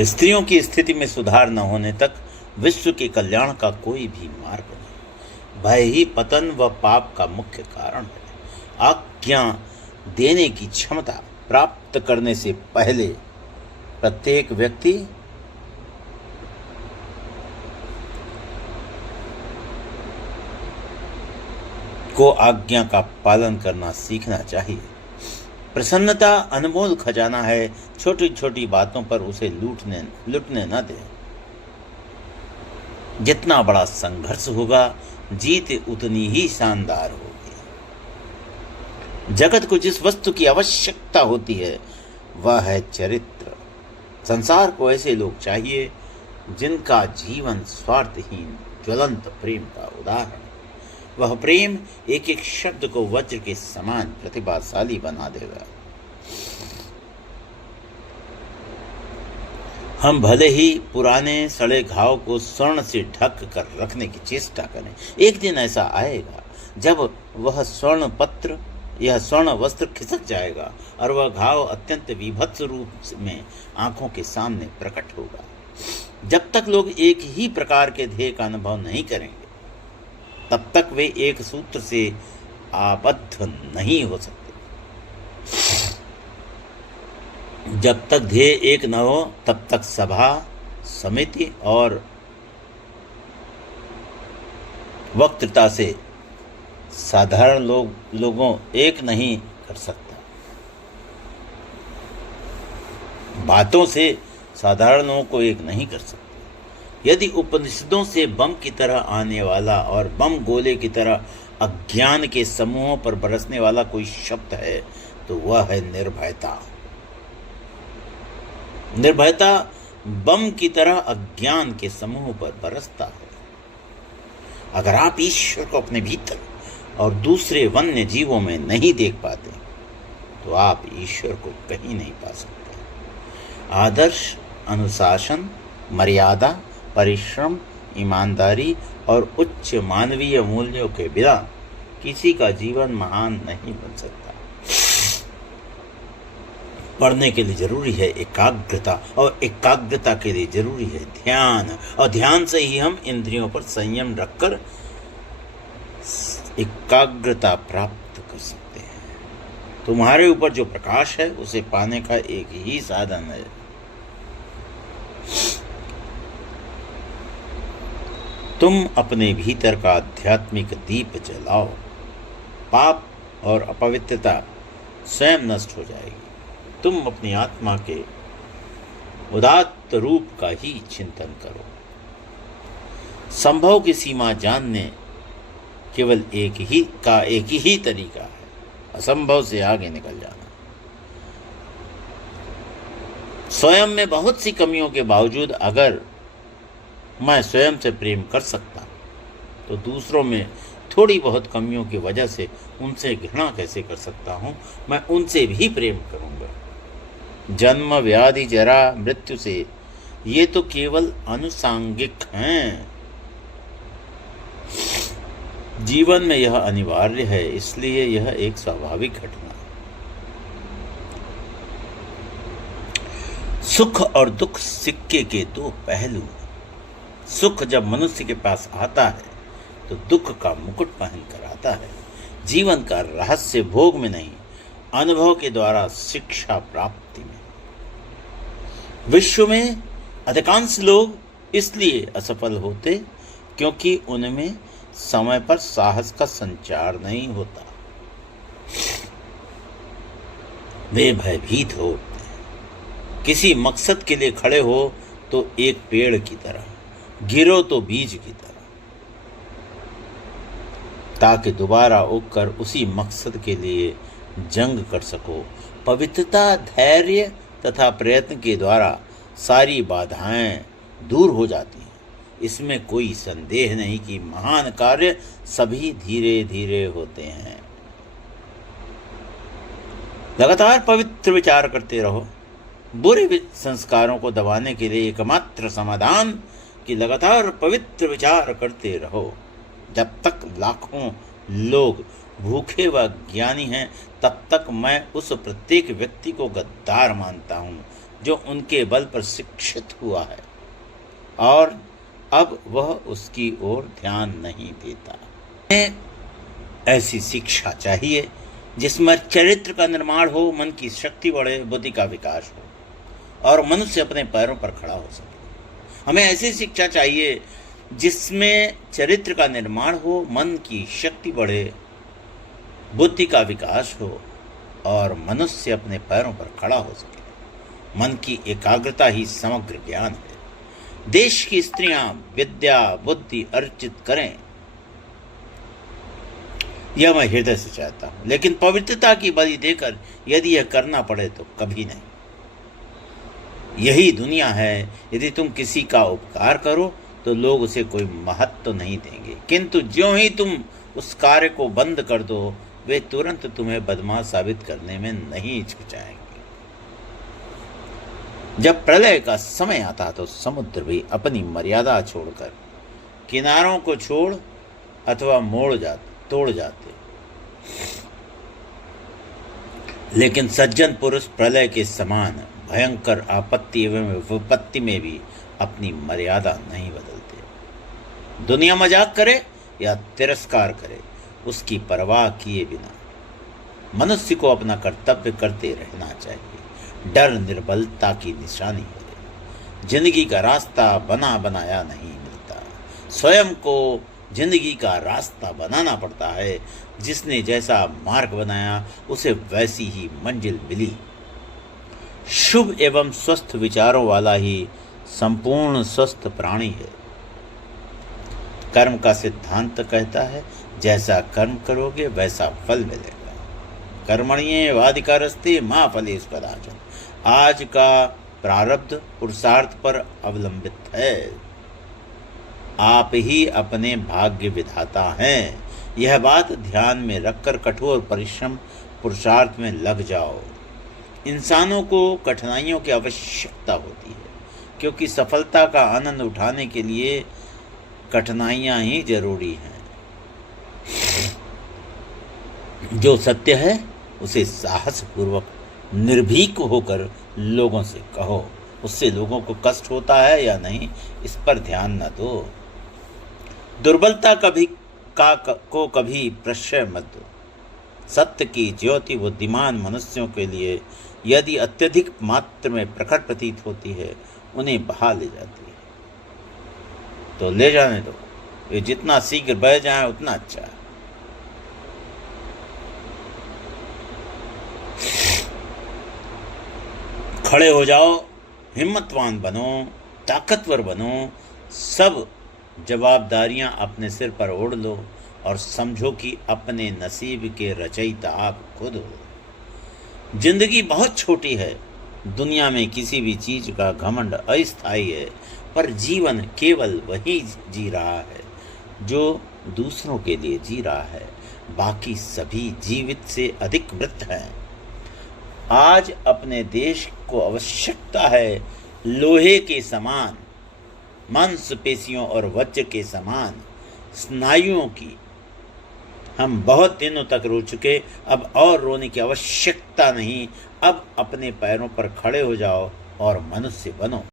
स्त्रियों की स्थिति में सुधार न होने तक विश्व के कल्याण का कोई भी मार्ग नहीं। भय ही पतन व पाप का मुख्य कारण है। आज्ञा देने की क्षमता प्राप्त करने से पहले प्रत्येक व्यक्ति को आज्ञा का पालन करना सीखना चाहिए। प्रसन्नता अनमोल खजाना है। छोटी छोटी बातों पर उसे लुटने न दें। जितना बड़ा संघर्ष होगा, जीत उतनी ही शानदार होगी। जगत को जिस वस्तु की आवश्यकता होती है वह है चरित्र। संसार को ऐसे लोग चाहिए जिनका जीवन स्वार्थहीन ज्वलंत प्रेम का उदाहरण। वह प्रेम एक एक शब्द को वज्र के समान प्रतिभाशाली बना देगा। हम भले ही पुराने सड़े घाव को स्वर्ण से ढक कर रखने की चेष्टा करें, एक दिन ऐसा आएगा जब यह स्वर्ण वस्त्र खिसक जाएगा और वह घाव अत्यंत विभत्स रूप में आंखों के सामने प्रकट होगा। जब तक लोग एक ही प्रकार के ध्येय का अनुभव नहीं करेंगे, तब तक वे एक सूत्र से आबद्ध नहीं हो सकते। जब तक ध्येय एक न हो, तब तक सभा, समिति और वक्तृता से साधारण लोगों एक नहीं कर सकता। बातों से साधारण लोगों को एक नहीं कर सकता। यदि उपनिषदों से बम की तरह आने वाला और बम गोले की तरह अज्ञान के समूहों पर बरसने वाला कोई शब्द है तो वह है निर्भयता। निर्भयता बम की तरह अज्ञान के समूह पर बरसता है। अगर आप ईश्वर को अपने भीतर और दूसरे वन्य जीवों में नहीं देख पाते तो आप ईश्वर को कहीं नहीं पा सकते। आदर्श, अनुशासन, मर्यादा, परिश्रम, ईमानदारी और उच्च मानवीय मूल्यों के बिना किसी का जीवन महान नहीं बन सकता। पढ़ने के लिए जरूरी है एकाग्रता, और एकाग्रता के लिए जरूरी है ध्यान, और ध्यान से ही हम इंद्रियों पर संयम रखकर एकाग्रता प्राप्त कर सकते हैं। तुम्हारे ऊपर जो प्रकाश है उसे पाने का एक ही साधन है। तुम अपने भीतर का आध्यात्मिक दीप जलाओ। पाप और अपवित्रता स्वयं नष्ट हो जाएगी। तुम अपनी आत्मा के उदात्त रूप का ही चिंतन करो। संभव की सीमा जानने केवल एक ही तरीका है, असंभव से आगे निकल जाना। स्वयं में बहुत सी कमियों के बावजूद अगर मैं स्वयं से प्रेम कर सकता तो दूसरों में थोड़ी बहुत कमियों की वजह से उनसे घृणा कैसे कर सकता हूं? मैं उनसे भी प्रेम करूंगा। जन्म, व्याधि, जरा, मृत्यु से ये तो केवल अनुसांगिक हैं। जीवन में यह अनिवार्य है, इसलिए यह एक स्वाभाविक घटना है। सुख और दुख सिक्के के दो पहलू। सुख जब मनुष्य के पास आता है तो दुख का मुकुट पहनकर आता है। जीवन का रहस्य भोग में नहीं, अनुभव के द्वारा शिक्षा प्राप्ति में। विश्व में अधिकांश लोग इसलिए असफल होते क्योंकि उनमें समय पर साहस का संचार नहीं होता। वे भयभीत होते हैं। किसी मकसद के लिए खड़े हो तो एक पेड़ की तरह, गिरो तो बीज की तरह, ताकि दोबारा उगकर उसी मकसद के लिए जंग कर सको। पवित्रता, धैर्य तथा प्रयत्न के द्वारा सारी बाधाएं दूर हो जाती हैं। इसमें कोई संदेह नहीं कि महान कार्य सभी धीरे धीरे होते हैं। लगातार पवित्र विचार करते रहो। बुरे संस्कारों को दबाने के लिए एकमात्र समाधान कि लगातार पवित्र विचार करते रहो। जब तक लाखों लोग भूखे व ज्ञानी हैं, तब तक मैं उस प्रत्येक व्यक्ति को गद्दार मानता हूँ जो उनके बल पर शिक्षित हुआ है और अब वह उसकी ओर ध्यान नहीं देता। ऐसी शिक्षा चाहिए जिसमें चरित्र का निर्माण हो, मन की शक्ति बढ़े, बुद्धि का विकास हो और मनुष्य अपने पैरों पर खड़ा हो सके। हमें ऐसी शिक्षा चाहिए जिसमें चरित्र का निर्माण हो, मन की शक्ति बढ़े, बुद्धि का विकास हो और मनुष्य अपने पैरों पर खड़ा हो सके। मन की एकाग्रता ही समग्र ज्ञान है। देश की स्त्रियां विद्या बुद्धि अर्जित करें, यह मैं हृदय से चाहता हूं, लेकिन पवित्रता की बलि देकर यदि यह करना पड़े तो कभी नहीं। यही दुनिया है। यदि तुम किसी का उपकार करो तो लोग उसे कोई महत्व नहीं देंगे, किंतु ज्यों ही तुम उस कार्य को बंद कर दो, वे तुरंत तुम्हें बदमाश साबित करने में नहीं हिचकिचाएंगे। जब प्रलय का समय आता तो समुद्र भी अपनी मर्यादा छोड़कर किनारों को छोड़ अथवा तोड़ जाते, लेकिन सज्जन पुरुष प्रलय के समान भयंकर आपत्ति एवं विपत्ति में भी अपनी मर्यादा नहीं बदलते। दुनिया मजाक करे या तिरस्कार करे, उसकी परवाह किए बिना मनुष्य को अपना कर्तव्य करते रहना चाहिए। डर निर्बलता की निशानी है। जिंदगी का रास्ता बना बनाया नहीं मिलता, स्वयं को जिंदगी का रास्ता बनाना पड़ता है। जिसने जैसा मार्ग बनाया उसे वैसी ही मंजिल मिली। शुभ एवं स्वस्थ विचारों वाला ही संपूर्ण स्वस्थ प्राणी है। कर्म का सिद्धांत कहता है, जैसा कर्म करोगे वैसा फल मिलेगा। कर्मण्येवाधिकारस्ते मा फलेषु कदाचन। आज का प्रारब्ध पुरुषार्थ पर अवलंबित है। आप ही अपने भाग्य विधाता हैं। यह बात ध्यान में रखकर कठोर परिश्रम पुरुषार्थ में लग जाओ। इंसानों को कठिनाइयों की आवश्यकता होती है, क्योंकि सफलता का आनंद उठाने के लिए कठिनाइयां ही जरूरी हैं। जो सत्य है उसे साहसपूर्वक निर्भीक होकर लोगों से कहो। उससे लोगों को कष्ट होता है या नहीं, इस पर ध्यान न दो। दुर्बलता को कभी प्रश्रय मत दो। सत्य की ज्योति बुद्धिमान मनुष्यों के लिए यदि अत्यधिक मात्रा में प्रखर प्रतीत होती है, उन्हें बहा ले जाती है। तो ले जाने दो, ये जितना शीघ्र बह जाए उतना अच्छा है। खड़े हो जाओ, हिम्मतवान बनो, ताकतवर बनो। सब जवाबदारियां अपने सिर पर ओढ़ लो और समझो कि अपने नसीब के रचयिता आप खुद हो। जिंदगी बहुत छोटी है। दुनिया में किसी भी चीज का घमंड अस्थायी है, पर जीवन केवल वही जी रहा है जो दूसरों के लिए जी रहा है। बाकी सभी जीवित से अधिक मृत हैं। आज अपने देश को आवश्यकता है लोहे के समान, मांसपेशियों और वज्र के समान स्नायुओं की। हम बहुत दिनों तक रो चुके, अब और रोने की आवश्यकता नहीं। अब अपने पैरों पर खड़े हो जाओ और मनुष्य बनो।